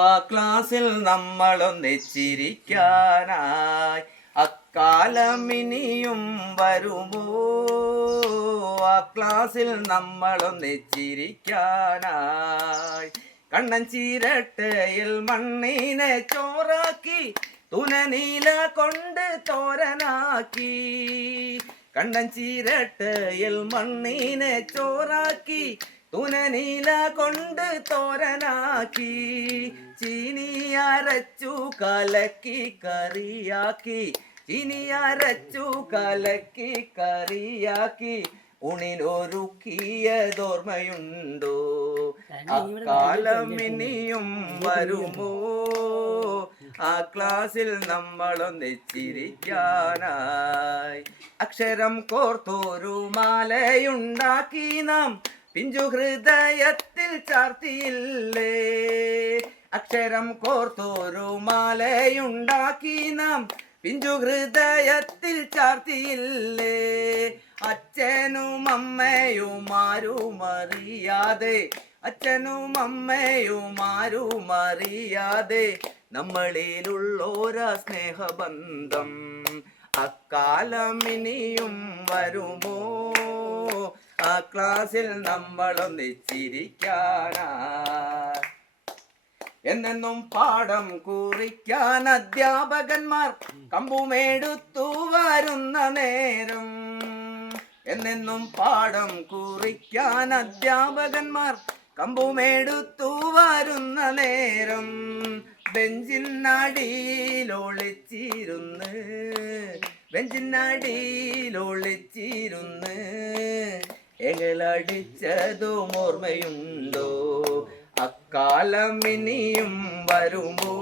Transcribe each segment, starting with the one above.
ആ ക്ലാസ്സിൽ നമ്മളൊന്നിച്ചിരിക്കാനായി. അക്കാലം ഇനിയും വരുമോ? ആ ക്ലാസ്സിൽ നമ്മളൊന്നിച്ചിരിക്കാനായി. കണ്ണൻ ചീരട്ടയിൽ മണ്ണിനെ ചോറാക്കി തുനനീല കൊണ്ട് തോരനാക്കി. കണ്ണൻ ചീരട്ടയിൽ മണ്ണിനെ ചോറാക്കി തുനനീല കൊണ്ട് തോരനാക്കി ചീനി അരച്ചു കലക്കി കറിയാക്കി ചീനി അരച്ചു കലക്കി കറിയാക്കി ഉണിലൊരുക്കിയതോർമ്മയുണ്ടോ? അക്കാലം ഇനിയും വരുമോ? ആ ക്ലാസ്സിൽ നമ്മളൊന്നിച്ചിരിക്കാനായി അക്ഷരം കോർത്തൊരു മാലയുണ്ടാക്കി നാം പിഞ്ചു ഹൃദയത്തിൽ ചാർത്തിയില്ലേ? അക്ഷരം കോർത്തൊരു മാലയുണ്ടാക്കി നാം. പിഞ്ചു ഹൃദയത്തിൽ ചാർത്തിയില്ലേ? അച്ഛനും അമ്മയും ആരും അറിയാതെ അച്ഛനും അമ്മയും ആരും അറിയാതെ നമ്മളിലുള്ളോരാ സ്നേഹബന്ധം. അക്കാലം ഇനിയും വരുമോ? ആ ക്ലാസ്സിൽ നമ്മളൊന്നിച്ചിരിക്കാനാ. എന്നെന്നും പാഠം കുറിക്കാൻ അധ്യാപകന്മാർ കമ്പുമേടുത്തു വരുന്ന നേരം. എന്നെന്നും പാഠം കുറിക്കാൻ അധ്യാപകന്മാർ കമ്പുമേടുത്തു വരുന്ന നേരം. ബെഞ്ചിനടിയിലൊളിച്ചിരുന്ന് ബെഞ്ചിനടിയിലൊളിച്ചിരുന്ന് എങ്ങളടിച്ചതും ഓർമ്മയുണ്ടോ? അക്കാലം ഇനിയും വരുമോ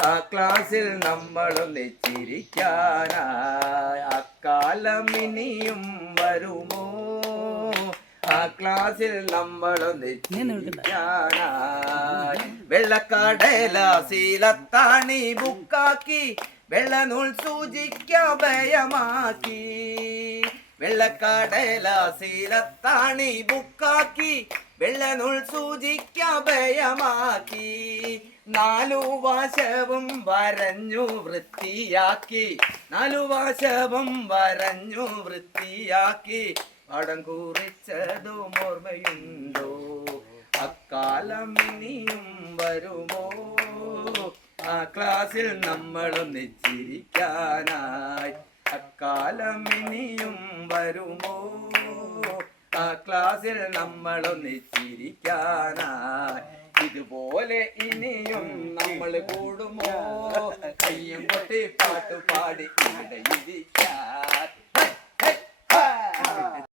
ആ ക്ലാസ്സിൽ നമ്മളൊന്നിച്ചിരിക്കാനായി അക്കാലം ഇനിയും വരുമോ ആ ക്ലാസ്സിൽ നമ്മളൊന്നിച്ചിരിക്കാനായി വെള്ളക്കടലാശീലത്താണി ബുക്കാക്കി. വെള്ളനൂൽ സൂചിക്ക ഭയമാക്കി വെള്ളക്കടലാശീലത്താണി ബുക്കാക്കി വെള്ളനുൾ സൂചിക്ക ഭയമാക്കി നാലു വാശവും വരഞ്ഞു വൃത്തിയാക്കി നാലു വാശവും വരഞ്ഞു വൃത്തിയാക്കി. പടം കുറിച്ചതും ഓർമ്മയുണ്ടോ? അക്കാലം ഇനിയും വരുമോ? ആ ക്ലാസ്സിൽ നമ്മളൊന്നിച്ചിരിക്കാനായി. ഇനിയും വരുമോ? ആ ക്ലാസ്സിൽ നമ്മളൊന്നിച്ചിരിക്കാനായി ഇതുപോലെ ഇനിയും നമ്മൾ കൂടുമോ? കയ്യും കൊട്ടി പാട്ടുപാടി ഇവിടെ ഇരിക്കാം